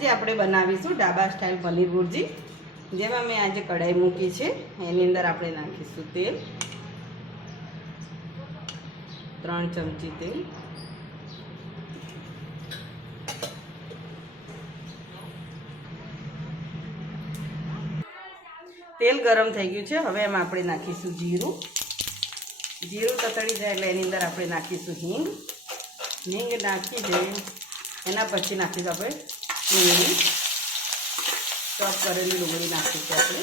આજે આપણે બનાવીશું ઢાબા સ્ટાઇલ પનીર ભુરજી। જેમાં મેં આજે કઢાઈ મૂકી છે, એની અંદર આપણે નાખીશું તેલ, 3 ચમચી તેલ। તેલ ગરમ થઈ ગયું છે, હવે એમાં આપણે નાખીશું જીરું। જીરું તતડી જાય એટલે એની અંદર આપણે નાખીશું હિંગ। હિંગ નાખી દે એના પછી નાખીશું આપણે ડુંગળી, ચોપ કરેલી ડુંગળી નાખીશું આપણે।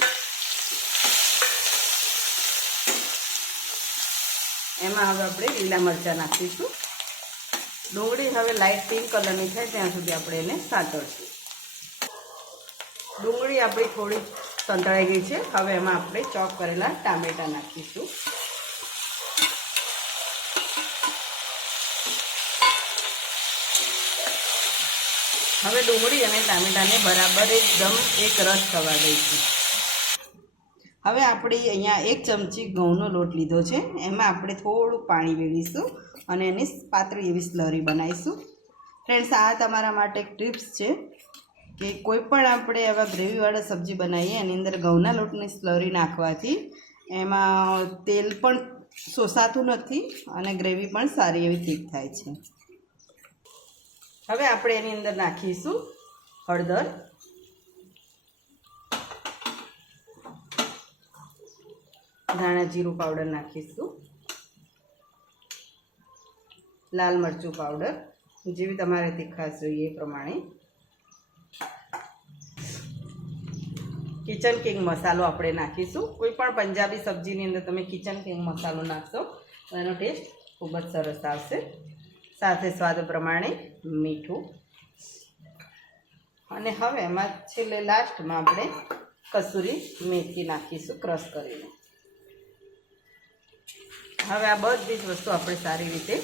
એમાં હવે આપણે લીલા મરચાં નાખીશું। ડુંગળી હવે લાઇટ પિંક કલરની થાય ત્યાં સુધી આપણે એને સાતળશું। ડુંગળી આપણી થોડી સંતળાઈ ગઈ છે, હવે એમાં આપણે ચોપ કરેલા ટામેટાં નાખીશું। હવે ડુંગળી અને ટામેટાને બરાબર એકદમ એક રસ થવા દઈશું। હવે આપણે અહીંયા 1 ચમચી ઘઉંનો લોટ લીધો છે, એમાં આપણે થોડું પાણી વેળીશું અને એની પાતળી એવી સ્લરી બનાવીશું। ફ્રેન્ડ્સ, આ તમારા માટે એક ટિપ્સ છે કે કોઈ પણ આપણે આવા ગ્રેવીવાળા સબ્જી બનાવીએ એની અંદર ઘઉંના લોટની સ્લરી નાખવાથી એમાં તેલ પણ શોષાતું નથી અને ગ્રેવી પણ સારી એવી થીક થાય છે। હવે આપણે એની અંદર નાખીશું હળદર, ધાણા જીરું પાવડર નાખીશું, લાલ મરચું પાવડર જેવી તમારે તીખાશ જોઈએ એ પ્રમાણે, કિચન કિંગ મસાલો આપણે નાખીશું। કોઈ પણ પંજાબી સબ્જીની અંદર તમે કિચન કિંગ મસાલો નાખશો તો એનો ટેસ્ટ ખૂબ જ સરસ આવશે। સાથે સ્વાદ પ્રમાણે મીઠું, અને હવે એમાં છેલ્લે લાસ્ટમાં આપણે કસૂરી મેથી નાખીશું ક્રશ કરીને। હવે આ બધી જ વસ્તુ આપણે સારી રીતે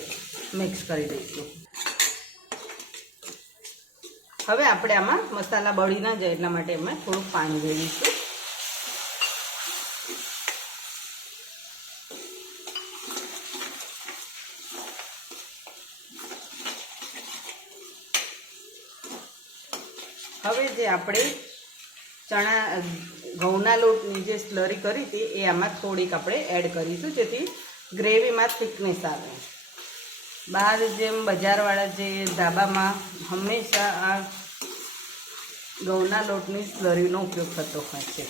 મિક્સ કરી દઈશું। હવે આપણે આમાં મસાલા બળી ના જાય એટલા માટે એમાં થોડું પાણી વેળીશું। હવે જે આપણે ઘઉંના લોટની જે સ્લરી કરી હતી એ આમાં થોડીક આપણે એડ કરીશું, જેથી ગ્રેવીમાં થિકનેસ આવે। બહાર જેમ બજારવાળા જે ધાબામાં હંમેશા આ ઘઉંના લોટની સ્લરીનો ઉપયોગ થતો હોય છે।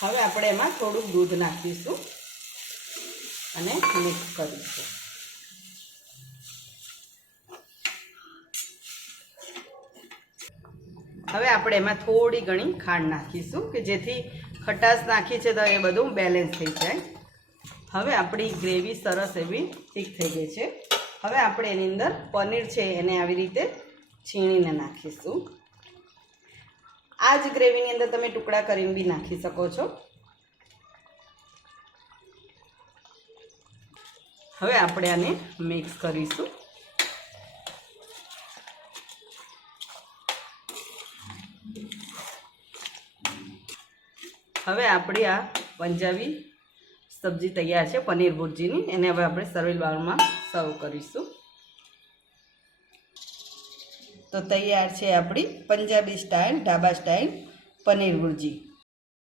હવે આપણે એમાં થોડુંક દૂધ નાખીશું અને મિક્સ કરીશું। હવે આપણે એમાં થોડી ઘણી ખાંડ નાખીશું કે જેથી ખટાશ નાખી છે તો એ બધું બેલેન્સ થઈ જાય। હવે આપણી ગ્રેવી સરસ એવી થીક થઈ ગઈ છે। હવે આપણે એની અંદર પનીર છે એને આવી રીતે છીણીને નાખીશું। આ જ ગ્રેવીની અંદર તમે ટુકડા કરીને બી નાખી શકો છો। હવે આપણે આને મિક્સ કરીશું। હવે આપણી આ પંજાબી સબ્જી તૈયાર છે પનીર ભુરજીની। એને હવે આપણે સર્વિંગ બાઉલમાં સર્વ કરીશું। તો તૈયાર છે આપણી પંજાબી સ્ટાઇલ ઢાબા સ્ટાઇલ પનીર ભુરજી।